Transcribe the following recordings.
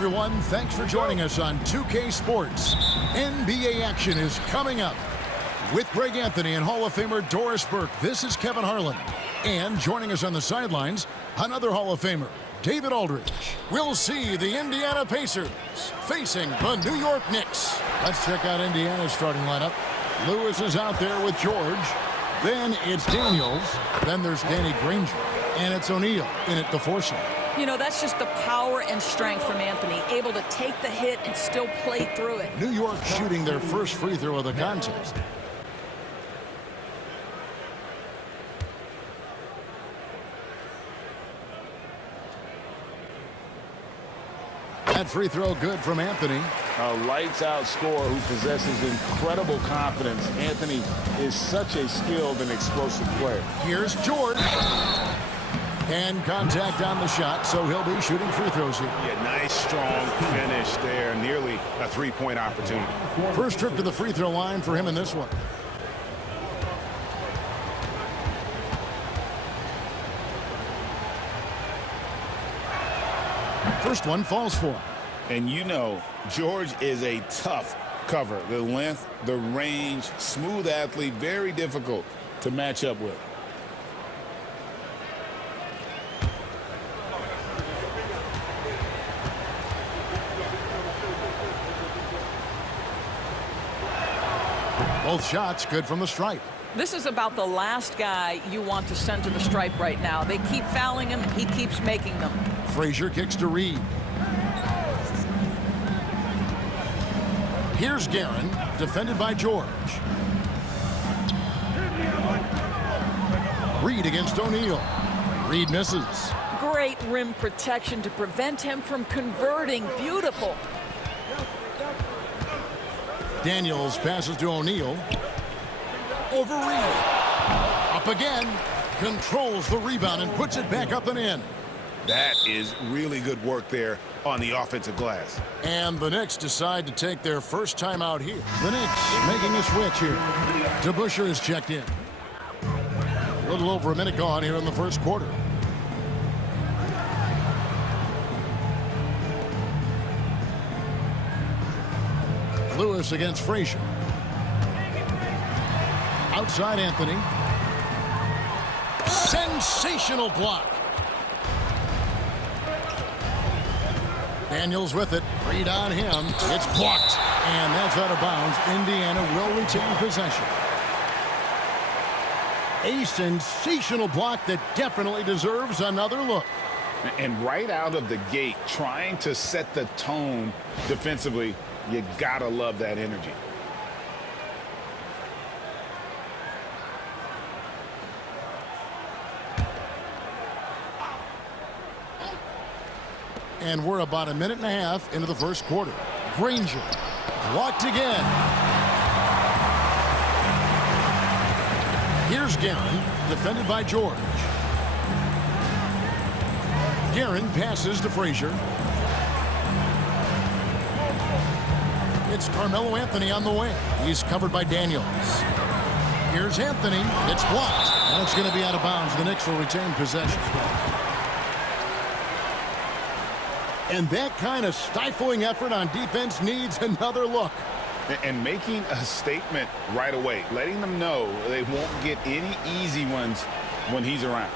everyone. Thanks for joining us on 2K Sports. NBA action is coming up. With Greg Anthony and Hall of Famer Doris Burke, this is Kevin Harlan. And joining us on the sidelines, another Hall of Famer, David Aldridge. We'll see the Indiana Pacers facing the New York Knicks. Let's check out Indiana's starting lineup. Lewis is out there with George. Then it's Daniels. Then there's Danny Granger. And it's O'Neal in at the foursome. You know, that's just the power and strength from Anthony, able to take the hit and still play through it. New York shooting their first free throw of the contest. That free throw good from Anthony. A lights-out scorer who possesses incredible confidence. Anthony is such a skilled and explosive player. Here's George. And contact on the shot, so he'll be shooting free throws here. Yeah, nice, strong finish there. Nearly a three-point opportunity. First trip to the free throw line for him in this one. First one falls for him. And you know, George is a tough cover. The length, the range, smooth athlete, very difficult to match up with. Both shots good from the stripe. This is about the last guy you want to send to the stripe right now. They keep fouling him, and he keeps making them. Frazier kicks to Reed. Here's Guerin, defended by George. Reed against O'Neal. Reed misses. Great rim protection to prevent him from converting. Beautiful. Daniels passes to O'Neal. Over Reed. Up again. Controls the rebound and puts it back up and in. That is really good work there on the offensive glass. And the Knicks decide to take their first time out here. The Knicks making a switch here. DeBusschere is checked in. A little over a minute gone here in the first quarter. Lewis against Frazier. Outside Anthony. Sensational block. Daniels with it. Reed on him. It's blocked. And that's out of bounds. Indiana will retain possession. A sensational block that definitely deserves another look. And right out of the gate, trying to set the tone defensively, you gotta love that energy. And we're about a minute and a half into the first quarter. Granger blocked again. Here's Guerin, defended by George. Guerin passes to Frazier. It's Carmelo Anthony on the way. He's covered by Daniels. Here's Anthony. It's blocked. And it's going to be out of bounds. The Knicks will retain possession. And that kind of stifling effort on defense needs another look. And making a statement right away, letting them know they won't get any easy ones when he's around.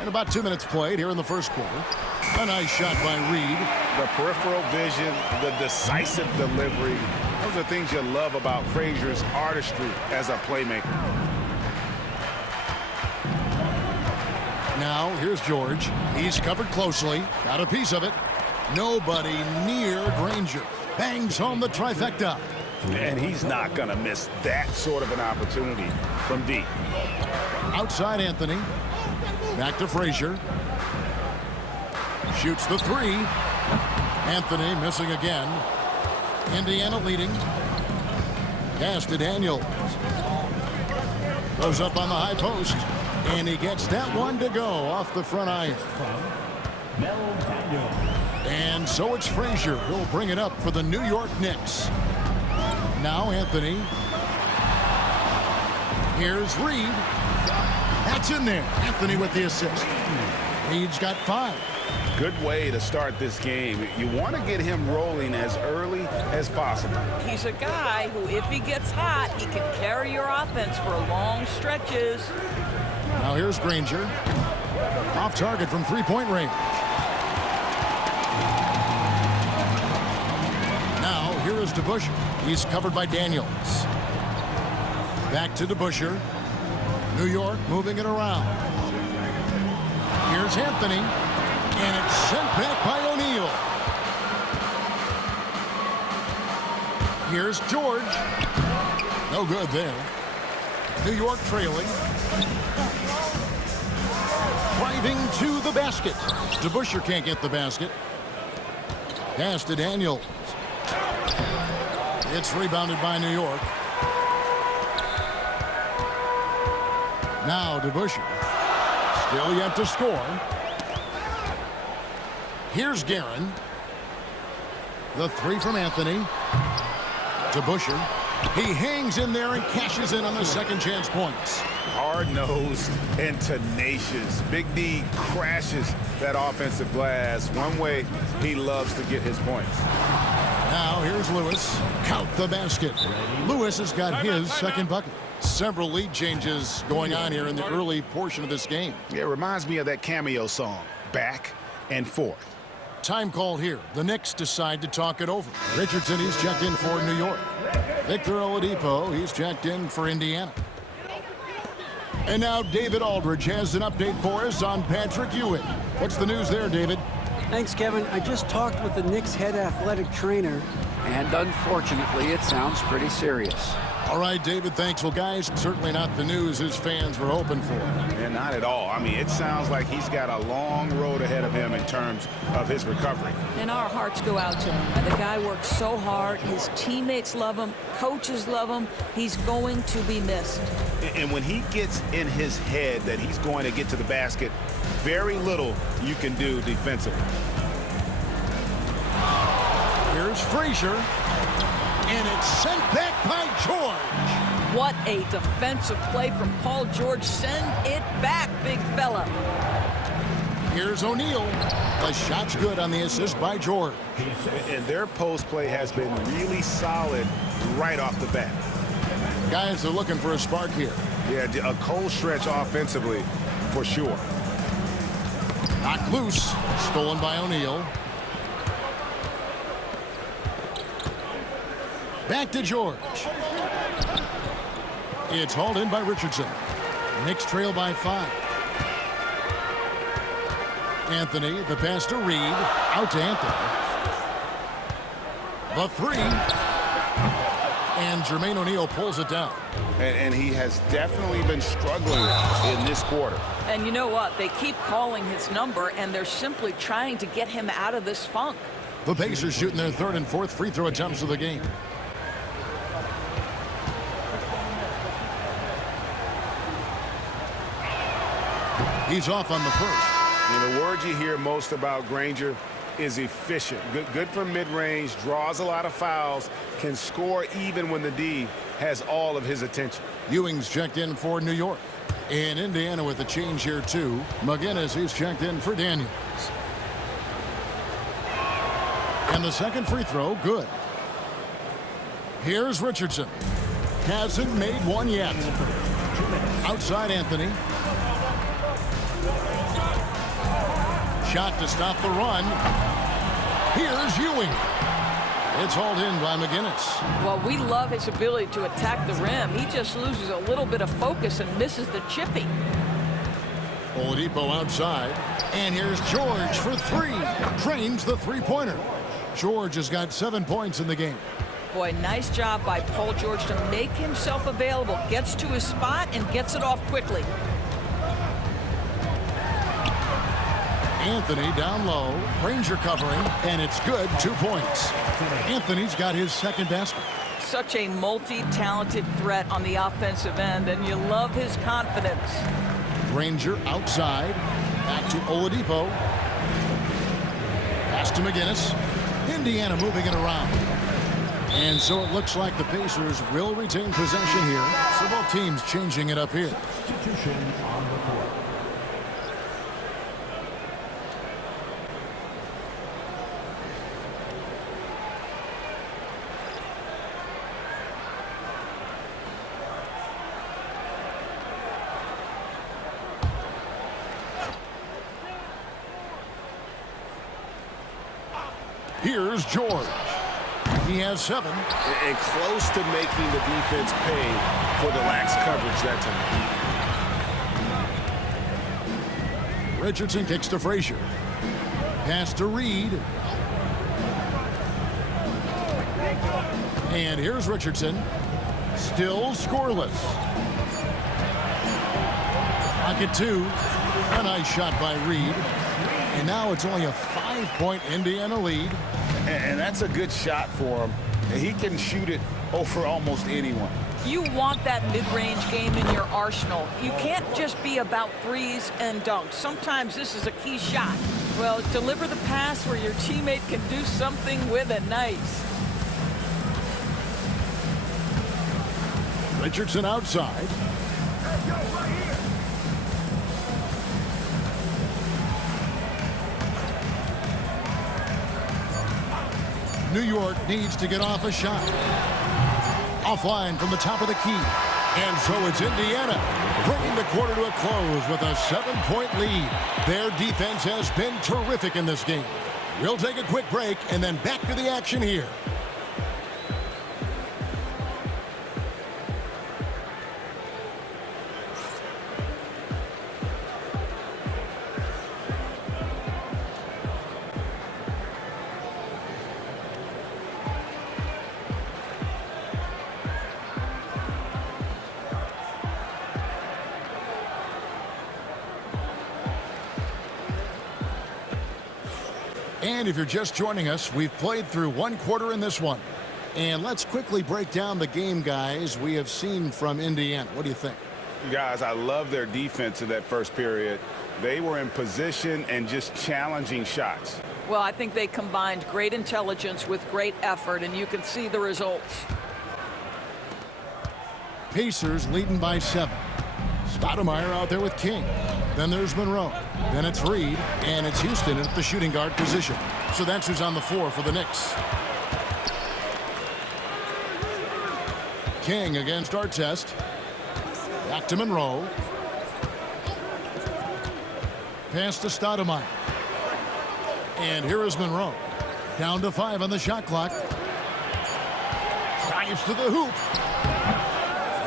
And about 2 minutes played here in the first quarter. A nice shot by Reed. The peripheral vision, the decisive delivery. Those are things you love about Frazier's artistry as a playmaker. Now, here's George. He's covered closely. Got a piece of it. Nobody near Granger. Bangs home the trifecta. And he's not going to miss that sort of an opportunity from deep. Outside Anthony. Back to Frazier. Shoots the three. Anthony missing again. Indiana leading. Pass to Daniels. Goes up on the high post. And he gets that one to go off the front iron. Mel Daniels. And so it's Frazier who'll bring it up for the New York Knicks. Now Anthony. Here's Reed. That's in there. Anthony with the assist. Reed's got 5. Good way to start this game. You want to get him rolling as early as possible. He's a guy who, if he gets hot, he can carry your offense for long stretches. Now here's Granger. Off target from three-point range. Now here is DeBusschere. He's covered by Daniels. Back to DeBusschere. New York moving it around. Here's Anthony. And it's sent back by O'Neal. Here's George. No good there. New York trailing. Driving to the basket. DeBusschere can't get the basket. Pass to Daniels. It's rebounded by New York. Now DeBusschere. Still yet to score. Here's Guerin. The 3 from Anthony. DeBusschere. He hangs in there and cashes in on the second chance points. Hard-nosed and tenacious. Big D crashes that offensive glass. One way he loves to get his points. Now here's Lewis. Count the basket. Lewis has got his second bucket. Several lead changes going on here in the early portion of this game. Yeah, it reminds me of that cameo song, Back and Forth. Time called here. The Knicks decide to talk it over. Richardson, he's checked in for New York. Victor Oladipo, he's checked in for Indiana. And now David Aldridge has an update for us on Patrick Ewing. What's the news there, David? Thanks, Kevin. I just talked with the Knicks head athletic trainer, and unfortunately, it sounds pretty serious. All right, David, thanks. Well, guys, certainly not the news his fans were hoping for. And not at all. I mean, it sounds like he's got a long road ahead of him in terms of his recovery. And our hearts go out to him. The guy works so hard. His teammates love him. Coaches love him. He's going to be missed. And when he gets in his head that he's going to get to the basket, very little you can do defensively. Here's Frazier. And it's sent back by George. What a defensive play from Paul George. Send it back, big fella. Here's O'Neal. The shot's good on the assist by George. And their post play has been really solid right off the bat. Guys are looking for a spark here. Yeah, a cold stretch offensively for sure. Knocked loose. Stolen by O'Neal. Back to George. It's hauled in by Richardson. Knicks trail by 5. Anthony, the pass to Reed. Out to Anthony. The 3. And Jermaine O'Neal pulls it down. And he has definitely been struggling in this quarter. And you know what? They keep calling his number, and they're simply trying to get him out of this funk. The Pacers shooting their 3rd and 4th free throw attempts of the game. He's off on the first. And the word you hear most about Granger is efficient. Good from mid-range, draws a lot of fouls, can score even when the D has all of his attention. Ewing's checked in for New York. And Indiana with a change here, too. McGinnis, he's checked in for Daniels. And the second free throw, good. Here's Richardson. Hasn't made one yet. Outside Anthony. Shot to stop the run. Here's Ewing. It's hauled in by McGinnis. Well, we love his ability to attack the rim. He just loses a little bit of focus and misses the chipping. Oladipo outside. And here's George for 3. Drains the three-pointer. George has got 7 points in the game. Boy, nice job by Paul George to make himself available. Gets to his spot and gets it off quickly. Anthony down low. Granger covering. And it's good. 2 points. Anthony's got his second basket. Such a multi-talented threat on the offensive end, and you love his confidence. Granger outside. Back to Oladipo. Pass to McGinnis. Indiana moving it around. And so it looks like the Pacers will retain possession here. So both teams changing it up here. Substitution on the court. Here's George. He has 7. And close to making the defense pay for the lax coverage that time. Richardson kicks to Frazier. Pass to Reed. And here's Richardson. Still scoreless. Pocket 2. A nice shot by Reed. And now it's only a 5-point Indiana lead. And that's a good shot for him. He can shoot it over almost anyone. You want that mid-range game in your arsenal. You can't just be about threes and dunks. Sometimes this is a key shot. Well, deliver the pass where your teammate can do something with it. Nice. Richardson outside. New York needs to get off a shot. Offline from the top of the key. And so it's Indiana bringing the quarter to a close with a 7-point lead. Their defense has been terrific in this game. We'll take a quick break and then back to the action here. And if you're just joining us, we've played through 1 quarter in this one. And let's quickly break down the game, guys, we have seen from Indiana. What do you think? Guys, I love their defense in that first period. They were in position and just challenging shots. Well, I think they combined great intelligence with great effort, and you can see the results. Pacers leading by 7. Stoudemire out there with King. Then there's Monroe. Then it's Reed. And it's Houston at the shooting guard position. So that's who's on the floor for the Knicks. King against Artest. Back to Monroe. Pass to Stoudemire. And here is Monroe. Down to 5 on the shot clock. Drives to the hoop.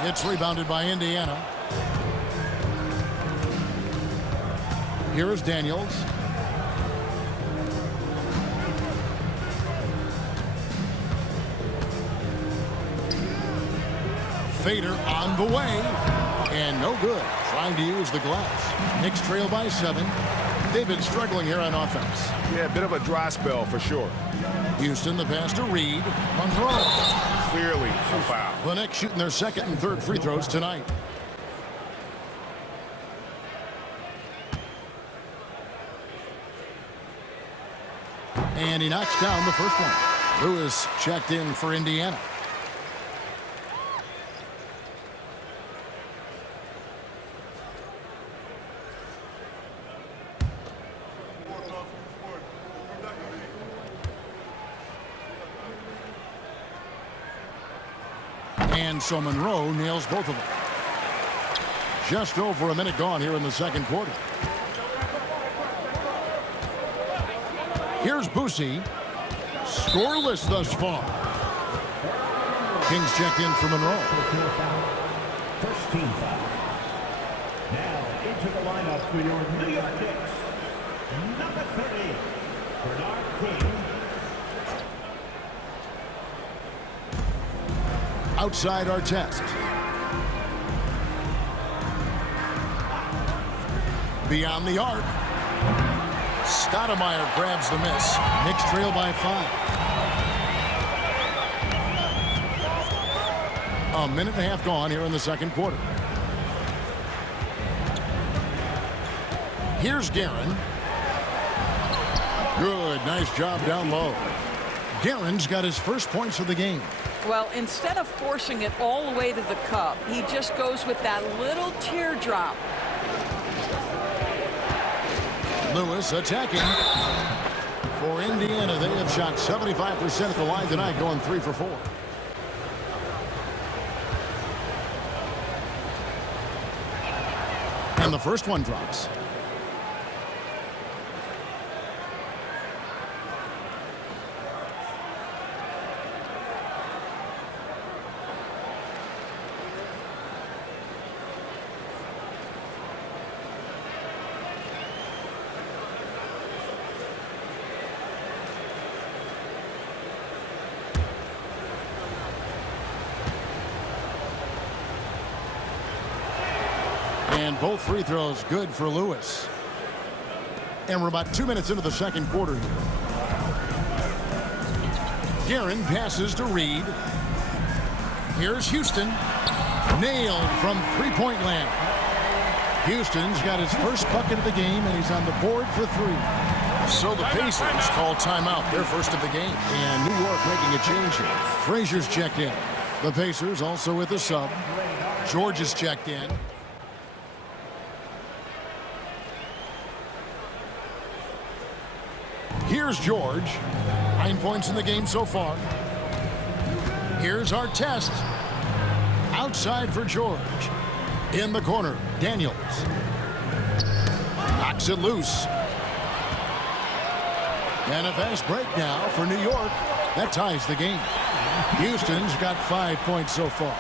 It's rebounded by Indiana. Here is Daniels. Fader on the way. And no good. Trying to use the glass. Knicks trail by 7. They've been struggling here on offense. Yeah, a bit of a dry spell for sure. Houston, the pass to Reed. Monroe. Clearly a foul. The Knicks shooting their 2nd and 3rd free throws tonight. And he knocks down the first one. Lewis checked in for Indiana. And so Monroe nails both of them. Just over a minute gone here in the 2nd quarter. Here's Buse. Scoreless thus far. Kings checked in for Monroe. First team foul. Now into the lineup for your New York Knicks. Number 30, Bernard King. Outside Artest. Beyond the arc. Stoudemire grabs the miss. Knicks trail by 5. A minute and a half gone here in the 2nd quarter. Here's Guerin. Good, nice job down low. Guerin's got his first points of the game. Well, instead of forcing it all the way to the cup, he just goes with that little teardrop. Lewis attacking. For Indiana, they have shot 75% at the line tonight, going 3 for 4. And the first one drops. And both free throws good for Lewis. And we're about 2 minutes into the second quarter here. Guerin passes to Reed. Here's Houston. Nailed from three-point land. Houston's got his first bucket of the game, and he's on the board for 3. So the Pacers call timeout, their first of the game. And New York making a change here. Frazier's checked in. The Pacers also with a sub. George is checked in. Here's George. 9 points in the game so far. Here's Artest. Outside for George. In the corner, Daniels. Knocks it loose. And a fast break now for New York. That ties the game. Houston's got 5 points so far.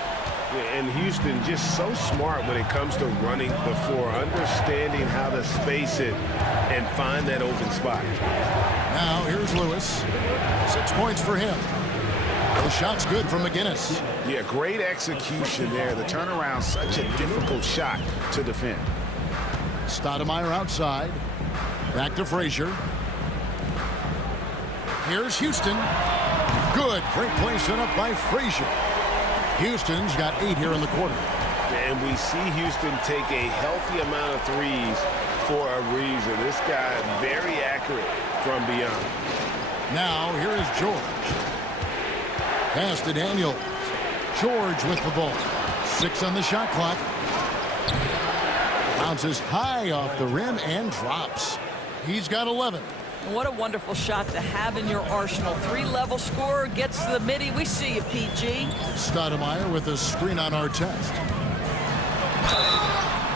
Yeah, and Houston just so smart when it comes to running the floor, understanding how to space it and find that open spot. Now here's Lewis. 6 points for him. The shot's good from McGinnis. Yeah, great execution there. The turnaround, such a difficult shot to defend. Stoudemire outside. Back to Frazier. Here's Houston. Good. Great play set up by Frazier. Houston's got 8 here in the quarter. And we see Houston take a healthy amount of threes for a reason. This guy very accurate from beyond. Now here is George. Pass to Daniels. George with the ball. 6 on the shot clock. Bounces high off the rim and drops. He's got 11. What a wonderful shot to have in your arsenal. 3-level scorer, gets to the midi. We see you, PG. Stoudemire with a screen on Artest.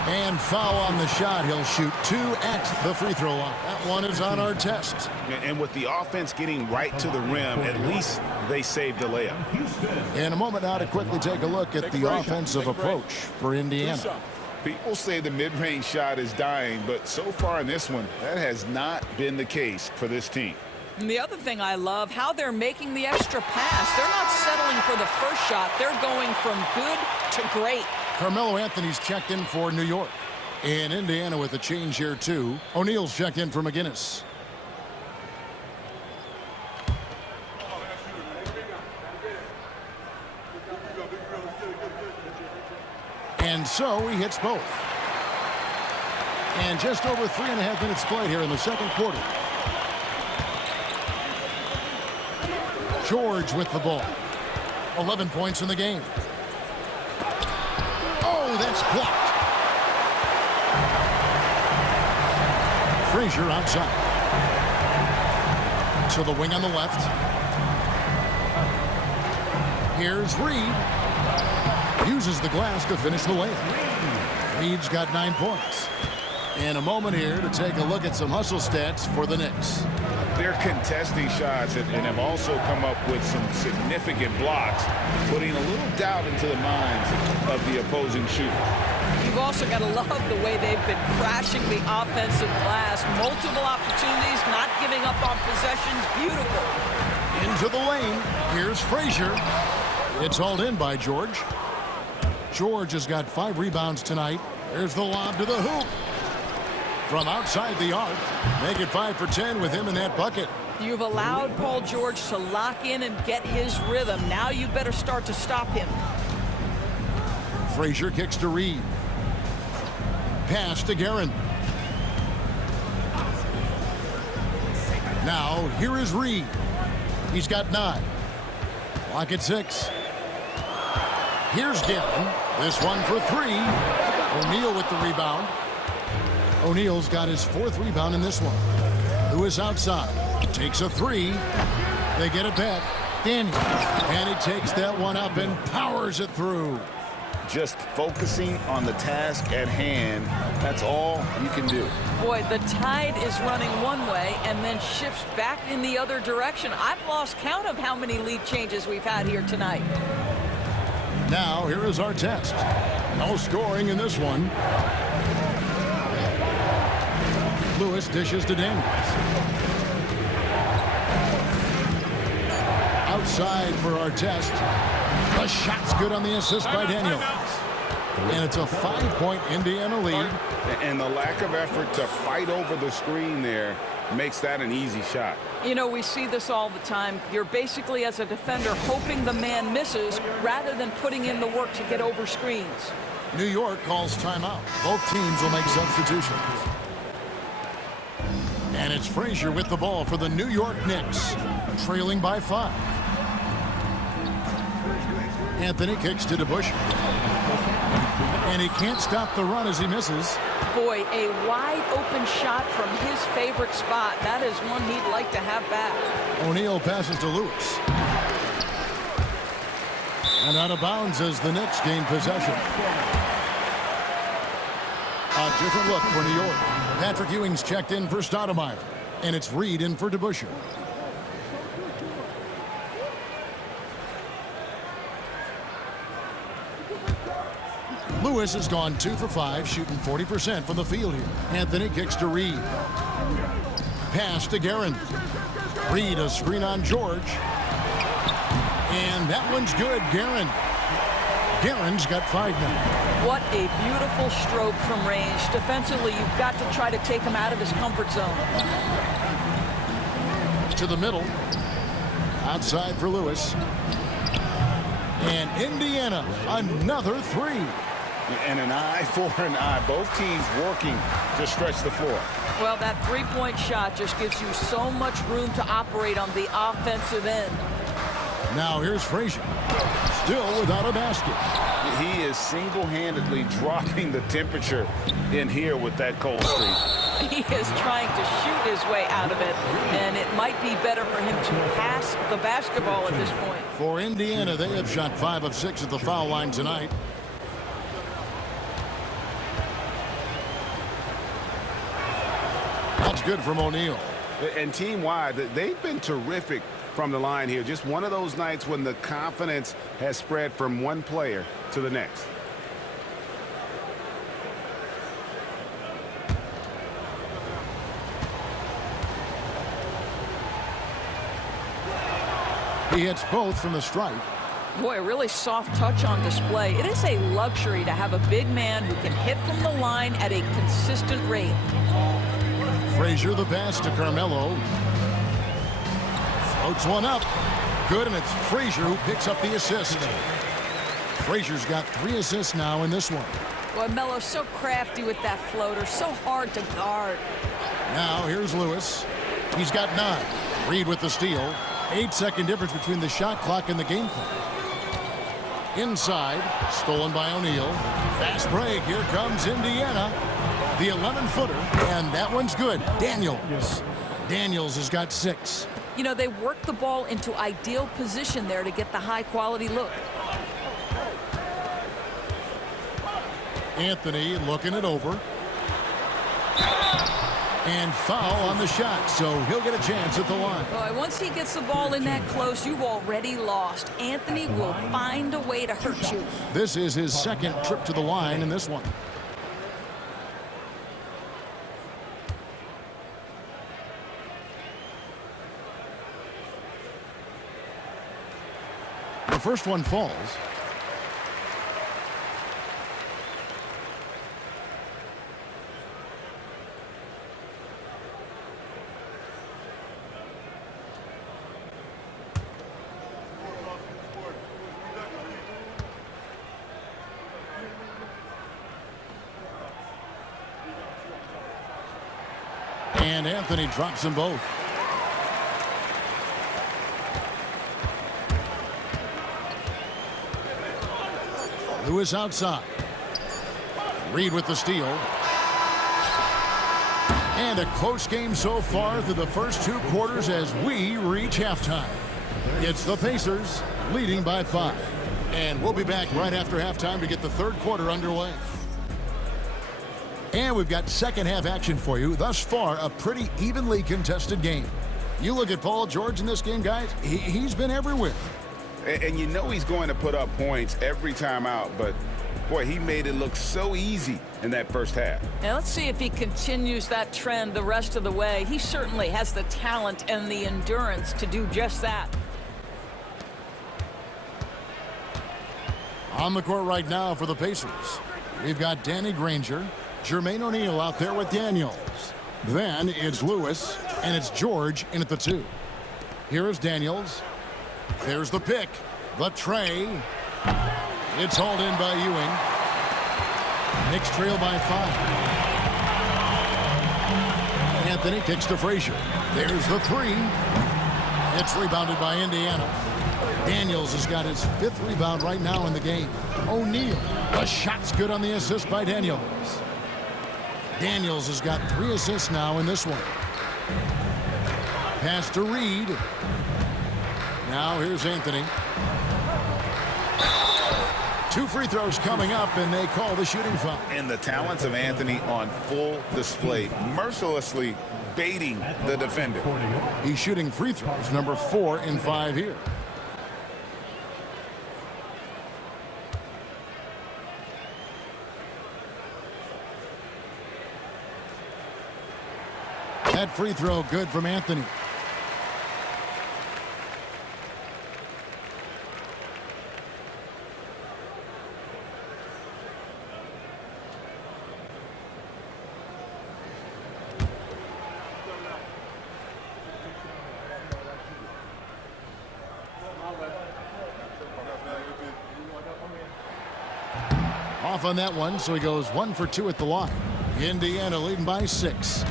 And foul on the shot. He'll shoot 2 at the free throw line. That one is on Artest. And with the offense getting right to the rim, at least they saved the layup. In a moment now to quickly take a look at the offensive approach for Indiana. People say the mid-range shot is dying, but so far in this one, that has not been the case for this team. And the other thing I love, how they're making the extra pass. They're not settling for the first shot. They're going from good to great. Carmelo Anthony's checked in for New York. In Indiana with a change here, too. O'Neal's checked in for McGinnis. And so he hits both. And just over 3.5 minutes played here in the second quarter. George with the ball. 11 points in the game. Oh, that's blocked. Frazier outside. To the wing on the left. Here's Reed. Uses the glass to finish the layup. Reed's got 9 points. In a moment here to take a look at some hustle stats for the Knicks. They're contesting shots and have also come up with some significant blocks, putting a little doubt into the minds of the opposing shooter. You've also got to love the way they've been crashing the offensive glass. Multiple opportunities, not giving up on possessions. Beautiful. Into the lane. Here's Frazier. It's hauled in by George. George has got 5 rebounds tonight. There's the lob to the hoop. From outside the arc. Make it 5 for 10 with him in that bucket. You've allowed Paul George to lock in and get his rhythm. Now you better start to stop him. Frazier kicks to Reed. Pass to Guerin. Now here is Reed. He's got 9. Clock at 6. Here's Guerin. This one for 3. O'Neal with the rebound. O'Neal's got his 4th rebound in this one. Lewis outside. Takes a 3. They get it back. Daniels. And he takes that one up and powers it through. Just focusing on the task at hand. That's all you can do. Boy, the tide is running one way and then shifts back in the other direction. I've lost count of how many lead changes we've had here tonight. Now, here is Artest. No scoring in this one. Lewis dishes to Daniels. Outside for Artest. The shot's good on the assist by Daniels. And it's a 5-point Indiana lead. And the lack of effort to fight over the screen there makes that an easy shot. You know, we see this all the time. You're basically, as a defender, hoping the man misses rather than putting in the work to get over screens. New York calls timeout. Both teams will make substitutions. And it's Frazier with the ball for the New York Knicks, trailing by 5. Anthony kicks to DeBusschere. And he can't stop the run as he misses. Boy, a wide open shot from his favorite spot. That is one he'd like to have back. O'Neal passes to Lewis. And out of bounds as the Knicks gain possession. A different look for New York. Patrick Ewing's checked in for Stoudemire. And it's Reed in for DeBusschere. Lewis has gone 2 for 5, shooting 40% from the field here. Anthony kicks to Reed. Pass to Guerin. Reed a screen on George. And that one's good. Guerin. Guerin's got 5 now. What a beautiful stroke from range. Defensively, you've got to try to take him out of his comfort zone. To the middle. Outside for Lewis. And Indiana, another 3. And an eye for an eye. Both teams working to stretch the floor. Well, that 3-point shot just gives you so much room to operate on the offensive end. Now here's Frazier. Still without a basket. He is single-handedly dropping the temperature in here with that cold streak. He is trying to shoot his way out of it, and it might be better for him to pass the basketball at this point. For Indiana, they have shot 5 of 6 at the foul line tonight. That's good from O'Neal. And team-wide, they've been terrific from the line here. Just one of those nights when the confidence has spread from one player to the next. He hits both from the stripe. Boy, a really soft touch on display. It is a luxury to have a big man who can hit from the line at a consistent rate. Frazier the pass to Carmelo. Floats one up. Good, and it's Frazier who picks up the assist. Frazier's got 3 assists now in this one. Boy, Melo's so crafty with that floater, so hard to guard. Now here's Lewis. He's got 9. Reed with the steal. 8-second difference between the shot clock and the game clock. Inside, stolen by O'Neal. Fast break, here comes Indiana. The 11-footer, and that one's good. Daniels. Daniels has got 6. You know, they work the ball into ideal position there to get the high-quality look. Anthony looking it over. And foul on the shot, so he'll get a chance at the line. Boy, once he gets the ball in that close, you've already lost. Anthony will find a way to hurt you. This is his 2nd trip to the line in this one. The first one falls. And Anthony drops them both. Lewis outside. Reed with the steal. And a close game so far through the first 2 quarters as we reach halftime. It's the Pacers leading by 5. And we'll be back right after halftime to get the 3rd quarter underway. And we've got second half action for you. Thus far, a pretty evenly contested game. You look at Paul George in this game, guys. He's been everywhere. And you know he's going to put up points every time out, but boy, he made it look so easy in that first half. Now let's see if he continues that trend the rest of the way. He certainly has the talent and the endurance to do just that. On the court right now for the Pacers, we've got Danny Granger, Jermaine O'Neal out there with Daniels. Then it's Lewis, and it's George in at the 2. Here is Daniels. There's the pick, the tray. It's hauled in by Ewing. Knicks trail by 5. Anthony kicks to Frazier. There's the 3. It's rebounded by Indiana. Daniels has got his 5th rebound right now in the game. O'Neal, the shot's good on the assist by Daniels. Daniels has got 3 assists now in this one. Pass to Reed. Now here's Anthony. 2 free throws coming up, and they call the shooting foul. And the talents of Anthony on full display, mercilessly baiting the defender. He's shooting free throws, number 4 in 5 here. That free throw good from Anthony. Off on that one, so he goes 1 for 2 at the line. Indiana leading by 6.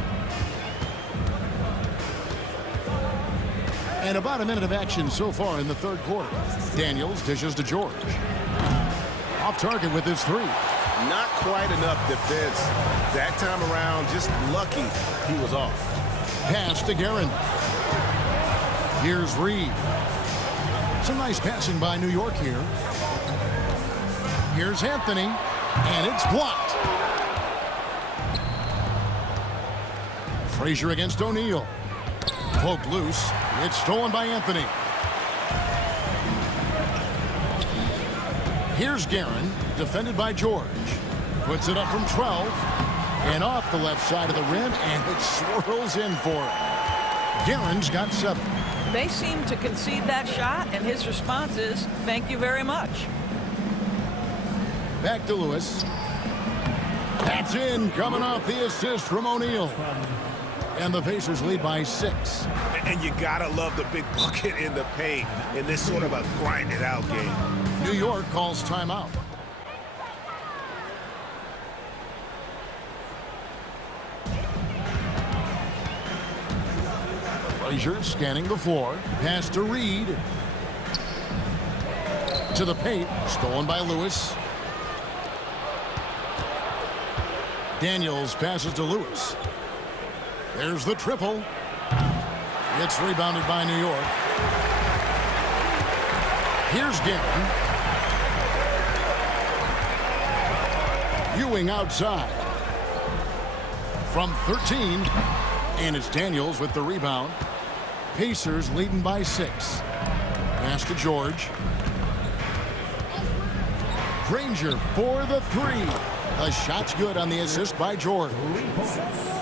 And about a minute of action so far in the 3rd quarter. Daniels dishes to George. Off target with his 3. Not quite enough defense that time around. Just lucky he was off. Pass to Guerin. Here's Reed. Some nice passing by New York here. Here's Anthony, and it's blocked. Frazier against O'Neal. Poked loose. It's stolen by Anthony. Here's Guerin, defended by George. Puts it up from 12 and off the left side of the rim, and it swirls in for him. Guerin's got 7. They seem to concede that shot, and his response is, thank you very much. Back to Lewis. That's in, coming off the assist from O'Neal. And the Pacers lead by 6. And you gotta love the big bucket in the paint in this sort of a grinded out game. New York calls timeout. Frazier scanning the floor. Pass to Reed. To the paint. Stolen by Lewis. Daniels passes to Lewis. There's the triple. It's rebounded by New York. Here's Guerin. Ewing outside. From 13. And it's Daniels with the rebound. Pacers leading by 6. Pass to George. Granger for the 3. The shot's good on the assist by George.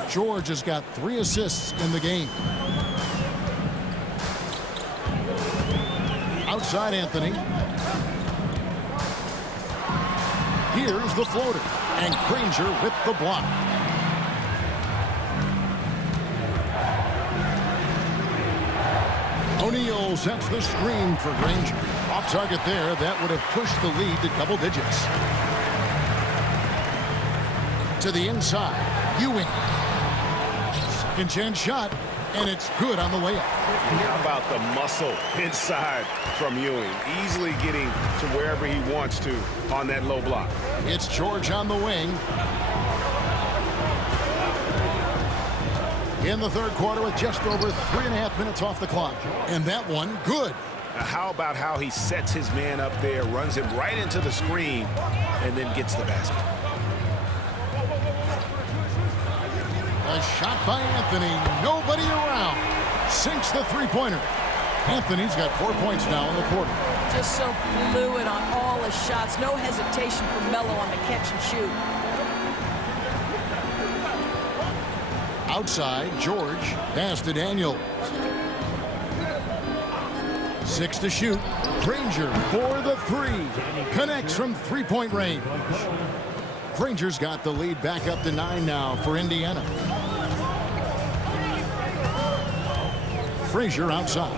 George has got 3 assists in the game. Outside Anthony. Here's the floater. And Granger with the block. O'Neal sets the screen for Granger. Off target there. That would have pushed the lead to double digits. To the inside. Ewing. Second chance shot. And it's good on the way up. How about the muscle inside from Ewing? Easily getting to wherever he wants to on that low block. It's George on the wing. In the third quarter with just over 3.5 minutes off the clock. And that one, good. Now how about how he sets his man up there, runs him right into the screen, and then gets the basket. A shot by Anthony. Nobody around. Sinks the three-pointer. Anthony's got 4 points now in the quarter. Just so fluid on all his shots. No hesitation for Melo on the catch and shoot. Outside, George. Pass to Daniels. 6 to shoot. Granger for the three. Connects from three-point range. Granger's got the lead back up to 9 now for Indiana. Frazier outside.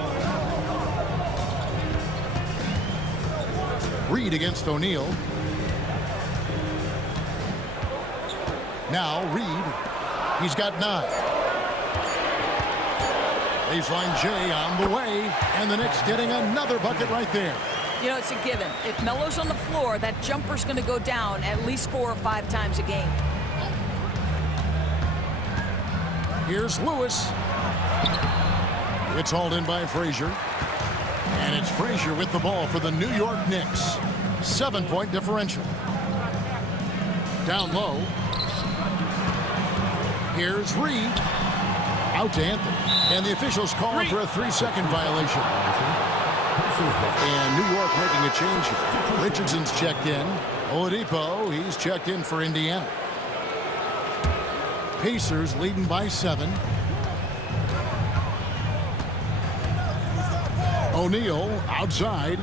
Reed against O'Neal. Now Reed. He's got 9. Baseline J on the way. And the Knicks getting another bucket right there. You know, it's a given. If Melo's on the floor, that jumper's going to go down at least 4 or 5 times a game. Here's Lewis. It's hauled in by Frazier. And it's Frazier with the ball for the New York Knicks. 7-point differential. Down low. Here's Reed. Out to Anthony. And the officials call for a 3-second violation. And New York making a change here. Richardson's checked in. Oladipo, he's checked in for Indiana. Pacers leading by 7. O'Neal outside.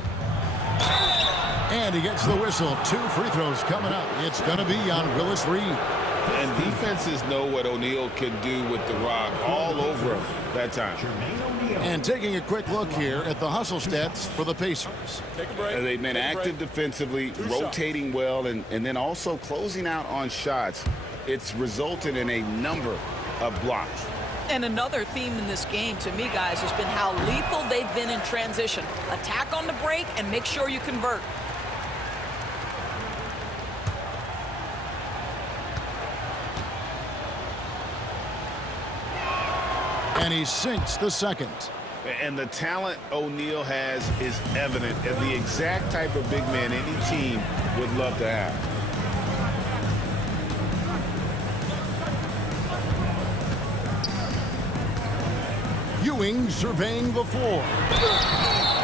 And he gets the whistle. 2 free throws coming up. It's going to be on Willis Reed. And defenses know what O'Neal can do with the rock all over him that time. And taking a quick look here at the hustle stats for the Pacers. And they've been active defensively, rotating well, and then also closing out on shots. It's resulted in a number of blocks. And another theme in this game, to me, guys, has been how lethal they've been in transition. Attack on the break and make sure you convert. And he sinks the second. And the talent O'Neal has is evident, and the exact type of big man any team would love to have. Ewing surveying the floor.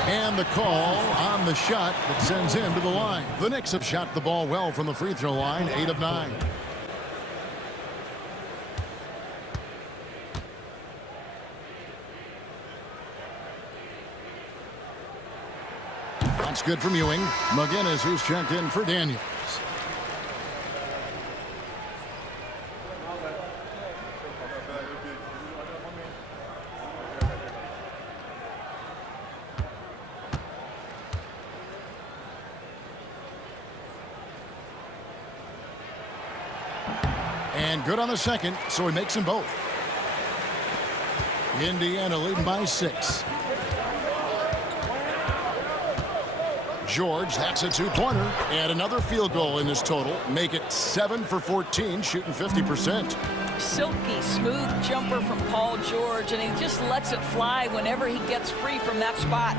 And the call on the shot that sends him to the line. The Knicks have shot the ball well from the free throw line, 8 of 9. That's good from Ewing. McGinnis, who's checked in for Daniels. And good on the second, so he makes them both. Indiana leading by 6. George, that's a 2-pointer. And another field goal in this total. Make it 7 for 14, shooting 50%. Silky, smooth jumper from Paul George, and he just lets it fly whenever he gets free from that spot.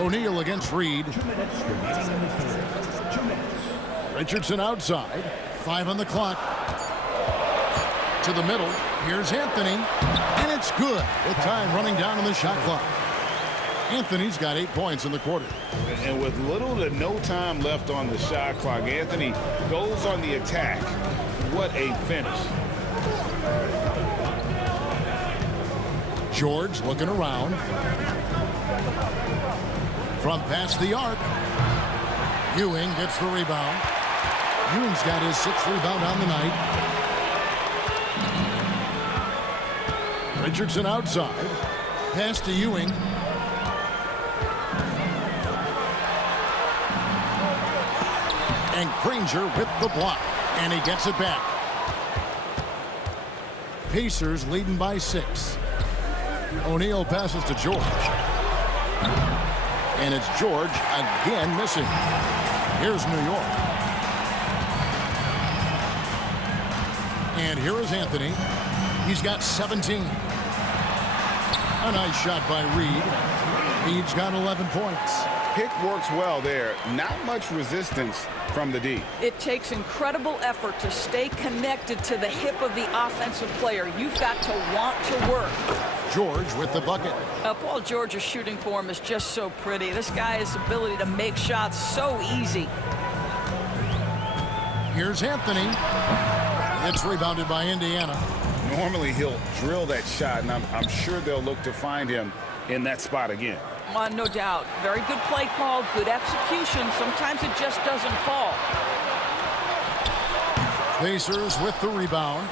O'Neal against Reed. 2 minutes remaining in the third. 2 minutes. Richardson outside. 5 on the clock. To the middle. Here's Anthony. And it's good with time running down on the shot clock. Anthony's got 8 points in the quarter. And with little to no time left on the shot clock, Anthony goes on the attack. What a finish. George looking around. From past the arc. Ewing gets the rebound. Ewing's got his 6th rebound on the night. Richardson outside. Pass to Ewing. And Granger with the block. And he gets it back. Pacers leading by 6. O'Neal passes to George. And it's George again missing. Here's New York. And here is Anthony. He's got 17. A nice shot by Reed. Reed's got 11 points. Pick works well there. Not much resistance from the D. It takes incredible effort to stay connected to the hip of the offensive player. You've got to want to work. George with the bucket. Paul George's shooting form is just so pretty. This guy's ability to make shots so easy. Here's Anthony. It's rebounded by Indiana. Normally he'll drill that shot, and I'm sure they'll look to find him in that spot again. No doubt. Very good play call, good execution. Sometimes it just doesn't fall. Pacers with the rebound.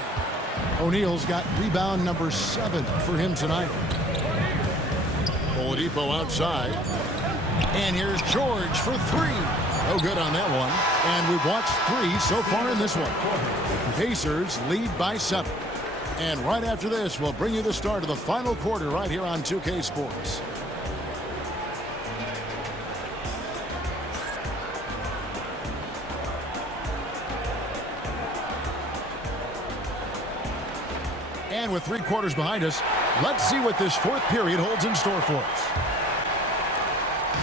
O'Neal's got rebound number 7 for him tonight. Oladipo outside. And here's George for 3. No good on that one. And we've watched 3 so far in this one. Pacers lead by 7. And right after this, we'll bring you the start of the final quarter right here on 2K Sports. And with 3 quarters behind us, let's see what this 4th period holds in store for us.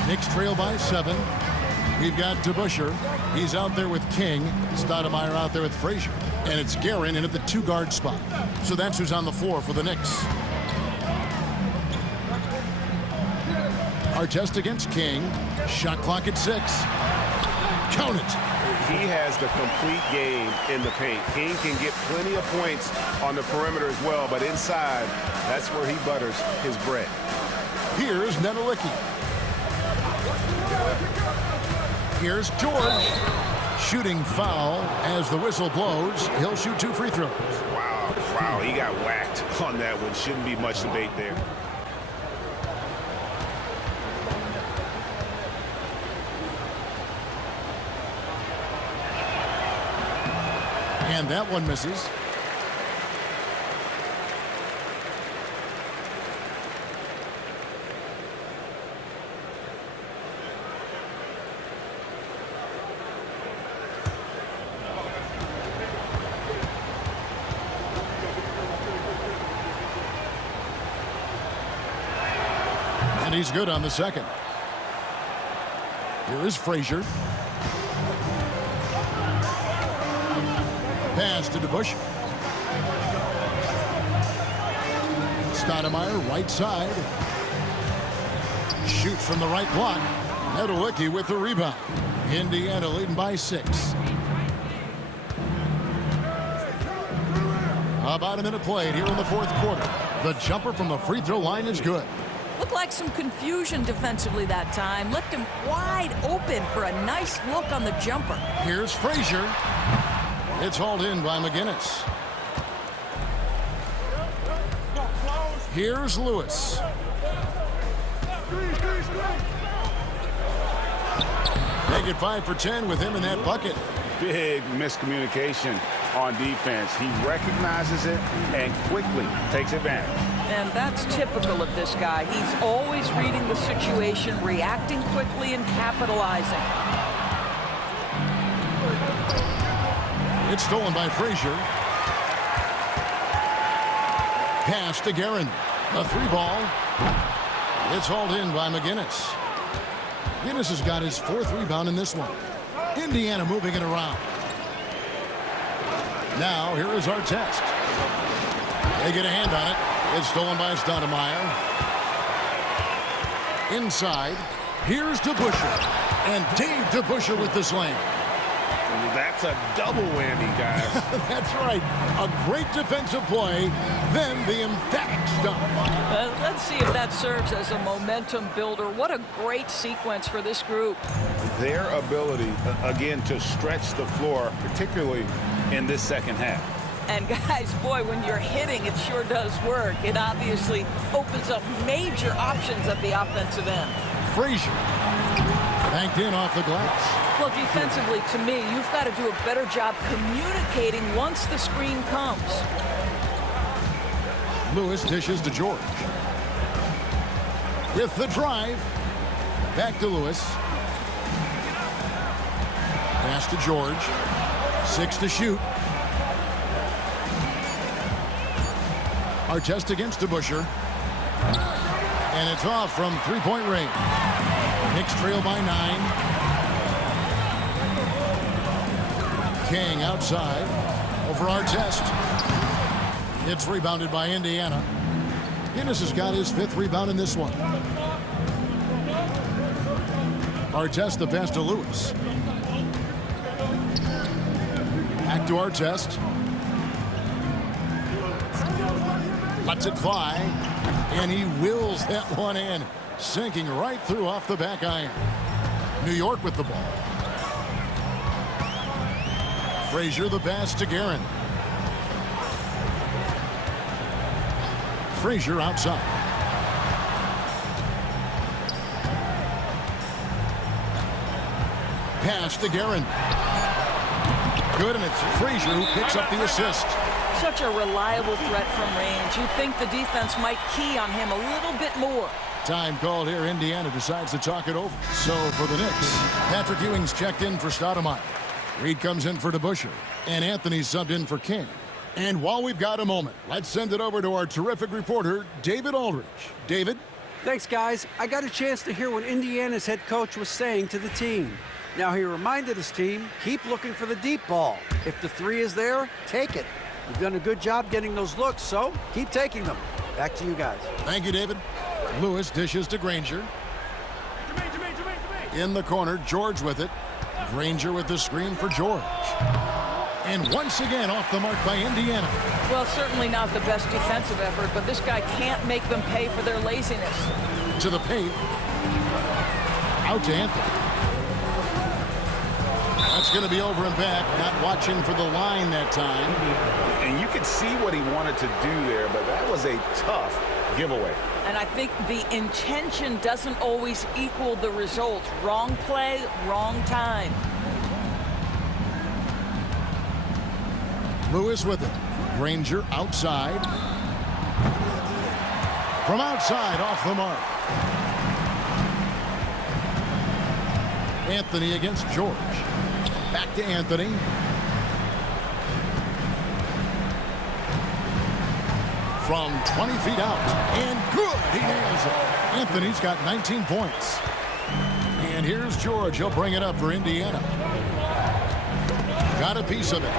Knicks trail by 7. We've got DeBusschere. He's out there with King. Stoudemire out there with Frazier. And it's Guerin in at the 2-guard spot. So that's who's on the floor for the Knicks. Artest against King. Shot clock at 6. Count it. He has the complete game in the paint. King can get plenty of points on the perimeter as well, but inside, that's where he butters his bread. Here's Netolicky. Here's George. Shooting foul as the whistle blows. He'll shoot 2 free throws. Wow, he got whacked on that one. Shouldn't be much debate there. And that one misses. And he's good on the second. Here is Frazier. Pass to DeBusschere. Stoudemire right side. Shoots from the right block. Netolicky with the rebound. Indiana leading by 6. About a minute played here in the 4th quarter. The jumper from the free throw line is good. Looked like some confusion defensively that time. Left him wide open for a nice look on the jumper. Here's Frazier. It's hauled in by McGinnis. Here's Lewis. Make it 5 for 10 with him in that bucket. Big miscommunication on defense. He recognizes it and quickly takes advantage. And that's typical of this guy. He's always reading the situation, reacting quickly, and capitalizing. It's stolen by Frazier. Pass to Guerin. A 3-ball. It's hauled in by McGinnis. McGinnis has got his 4th rebound in this one. Indiana moving it around. Now here is Artest. They get a hand on it. It's stolen by Stoudemire. Inside. Here's DeBusschere. And Dave DeBusschere with the slam. That's a double whammy, guys. That's right. A great defensive play, then the emphatic stuff. Let's see if that serves as a momentum builder. What a great sequence for this group. Their ability, again, to stretch the floor, particularly in this second half. And guys, boy, when you're hitting, it sure does work. It obviously opens up major options at the offensive end. Frazier banked in off the glass. Well, defensively, to me, you've got to do a better job communicating once the screen comes. Lewis dishes to George. With the drive. Back to Lewis. Pass to George. 6 to shoot. Artest against DeBusschere. And it's off from three-point range. Knicks trail by 9. King outside. Over Artest. It's rebounded by Indiana. McGinnis has got his 5th rebound in this one. Artest the pass to Lewis. Back to Artest. Lets it fly. And he wills that one in. Sinking right through off the back iron. New York with the ball. Frazier the pass to Guerin. Frazier outside. Pass to Guerin. Good, and it's Frazier who picks up the assist. Such a reliable threat from range. You'd think the defense might key on him a little bit more. Time called here. Indiana decides to talk it over. So for the Knicks, Patrick Ewing's checked in for Stoudemire. Reed comes in for DeBusschere. And Anthony's subbed in for King. And while we've got a moment, let's send it over to our terrific reporter, David Aldridge. David? Thanks, guys. I got a chance to hear what Indiana's head coach was saying to the team. Now, he reminded his team, keep looking for the deep ball. If the 3 is there, take it. You've done a good job getting those looks, so keep taking them. Back to you guys. Thank you, David. Lewis dishes to Granger. In the corner, George with it. Granger with the screen for George. And once again off the mark by Indiana. Well, certainly not the best defensive effort, but this guy can't make them pay for their laziness. To the paint. Out to Anthony. That's going to be over and back. Not watching for the line that time. And you could see what he wanted to do there, but that was a tough giveaway. And I think the intention doesn't always equal the result. Wrong play, wrong time. Lewis with it. Granger outside. From outside, off the mark. Anthony against George. Back to Anthony. From 20 feet out. And good. He nails it. Anthony's got 19 points. And here's George. He'll bring it up for Indiana. Got a piece of it.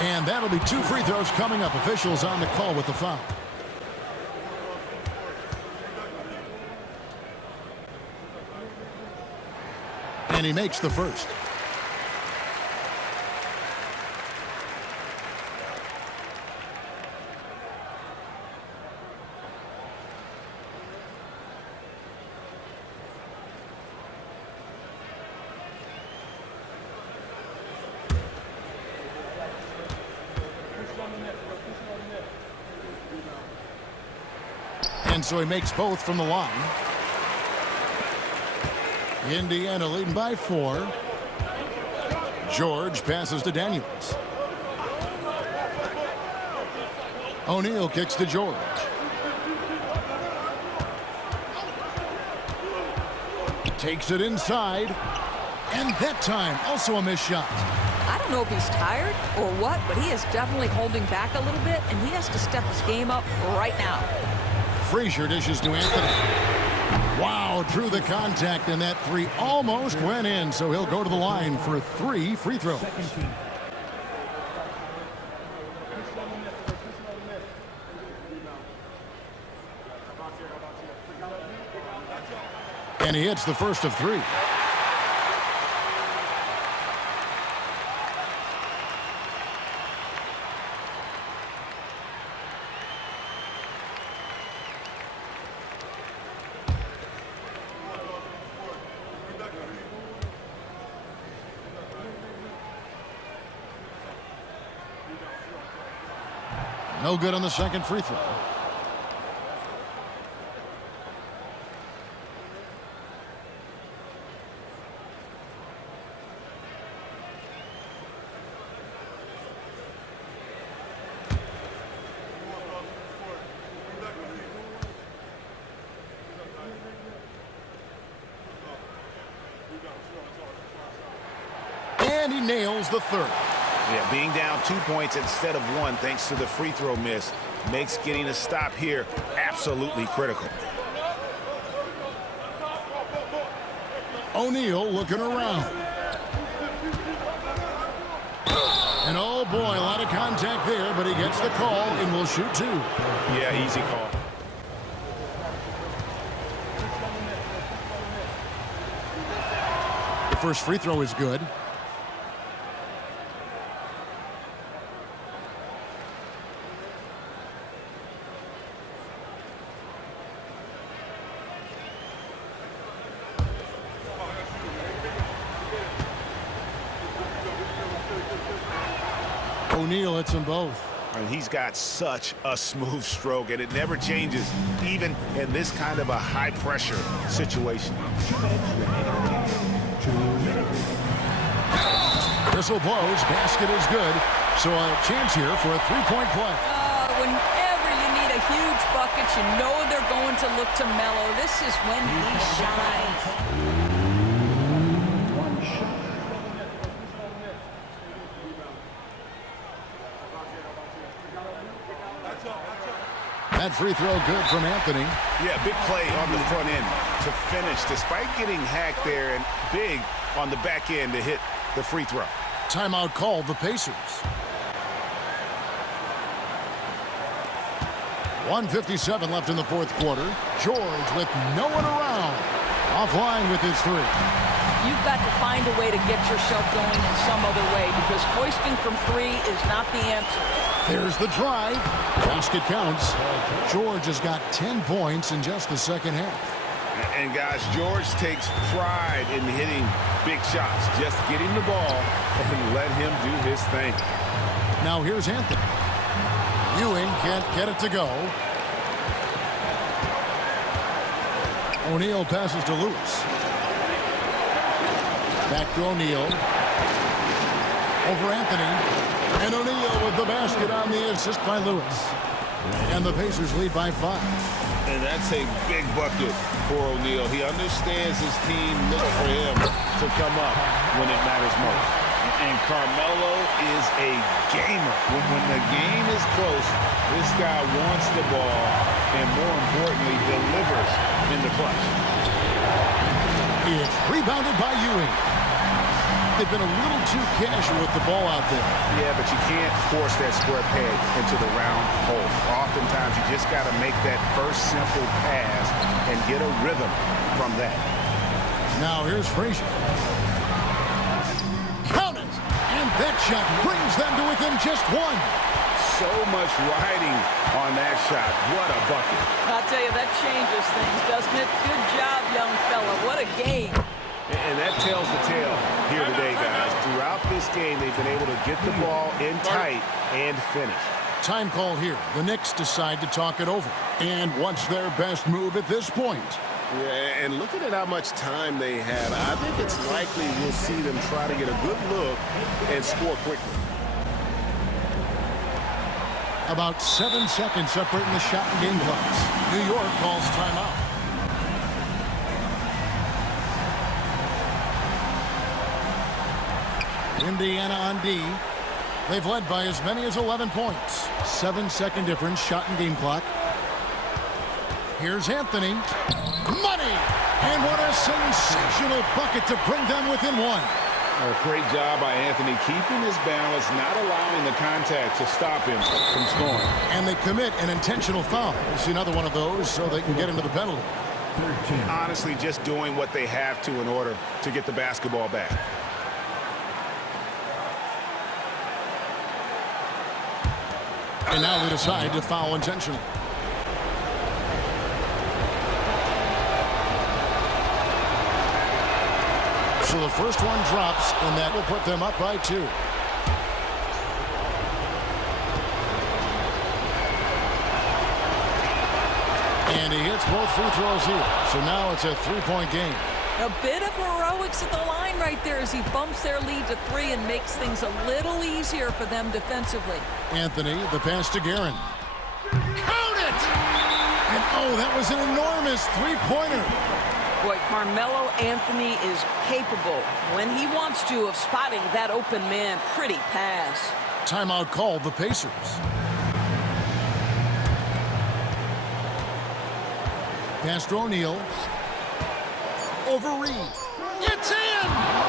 And that'll be 2 free throws coming up. Officials on the call with the foul. And he makes the first. And so he makes both from the line. Indiana leading by 4. George passes to Daniels. O'Neal kicks to George. Takes it inside. And that time, also a missed shot. I don't know if he's tired or what, but he is definitely holding back a little bit, and he has to step his game up right now. Frazier dishes to Anthony. Wow, drew the contact, and that 3 almost went in, so he'll go to the line for 3 free throws. And he hits the first of 3. No good on the second free throw. And he nails the third. Yeah, being down 2 points instead of 1 thanks to the free throw miss makes getting a stop here absolutely critical. O'Neal looking around. And oh boy, a lot of contact there, but he gets the call and will shoot 2. Yeah, easy call. The first free throw is good. O'Neal hits them both. And he's got such a smooth stroke, and it never changes, even in this kind of a high-pressure situation. Whistle blows, basket is good. So a chance here for a three-point play. Whenever you need a huge bucket, you know they're going to look to Melo. This is when he shines. That free throw good from Anthony. Yeah, big play on the front end to finish, despite getting hacked there, and big on the back end to hit the free throw. Timeout called, the Pacers. 1:57 left in the fourth quarter. George with no one around. Offline with his three. You've got to find a way to get yourself going in some other way, because hoisting from 3 is not the answer. There's the drive. Basket counts. George has got 10 points in just the second half. And guys, George takes pride in hitting big shots. Just get him the ball and let him do his thing. Now here's Anthony. Ewing can't get it to go. O'Neal passes to Lewis. Back to O'Neal. Over Anthony. And O'Neal with the basket on the assist by Lewis. And the Pacers lead by 5. And that's a big bucket for O'Neal. He understands his team looks for him to come up when it matters most. And Carmelo is a gamer. When the game is close, this guy wants the ball and, more importantly, delivers in the clutch. It's rebounded by Ewing. They've been a little too casual with the ball out there. Yeah, but you can't force that square peg into the round hole. Oftentimes, you just got to make that first simple pass and get a rhythm from that. Now here's Frazier. Count it! And that shot brings them to within just 1. So much riding on that shot. What a bucket. I'll tell you, that changes things, doesn't it? Good job, young fella. What a game. And that tells the tale here today, guys. Throughout this game, they've been able to get the ball in tight and finish. Time call here. The Knicks decide to talk it over. And what's their best move at this point? Yeah, and looking at how much time they have, I think it's likely we'll see them try to get a good look and score quickly. About 7 seconds separating the shot and game clocks. New York calls timeout. Indiana on D. They've led by as many as 11 points. 7-second difference, shot and game clock. Here's Anthony. Money! And what a sensational bucket to bring them within 1. A great job by Anthony, keeping his balance, not allowing the contact to stop him from scoring. And they commit an intentional foul. We'll see another one of those so they can get into the penalty. Honestly, just doing what they have to in order to get the basketball back. And now they decide to foul intentionally. So the first one drops, and that will put them up by 2. And he hits both free throws here. So now it's a 3-point game. A bit of heroics at the line right there as he bumps their lead to 3 and makes things a little easier for them defensively. Anthony, the pass to Guerin. Count it! And oh, that was an enormous 3-pointer. Boy, Carmelo Anthony is capable, when he wants to, of spotting that open man. Pretty pass. Timeout called the Pacers. Pass to O'Neal. Over Reed. It's in!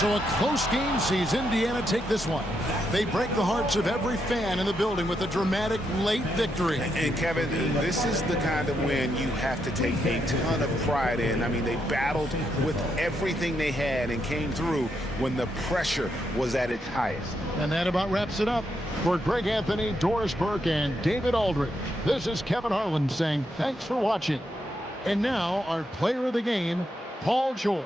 So a close game sees Indiana take this one. They break the hearts of every fan in the building with a dramatic late victory. And Kevin, this is the kind of win you have to take a ton of pride in. I mean, they battled with everything they had and came through when the pressure was at its highest. And that about wraps it up. For Greg Anthony, Doris Burke, and David Aldridge, this is Kevin Harlan saying thanks for watching. And now our player of the game, Paul George.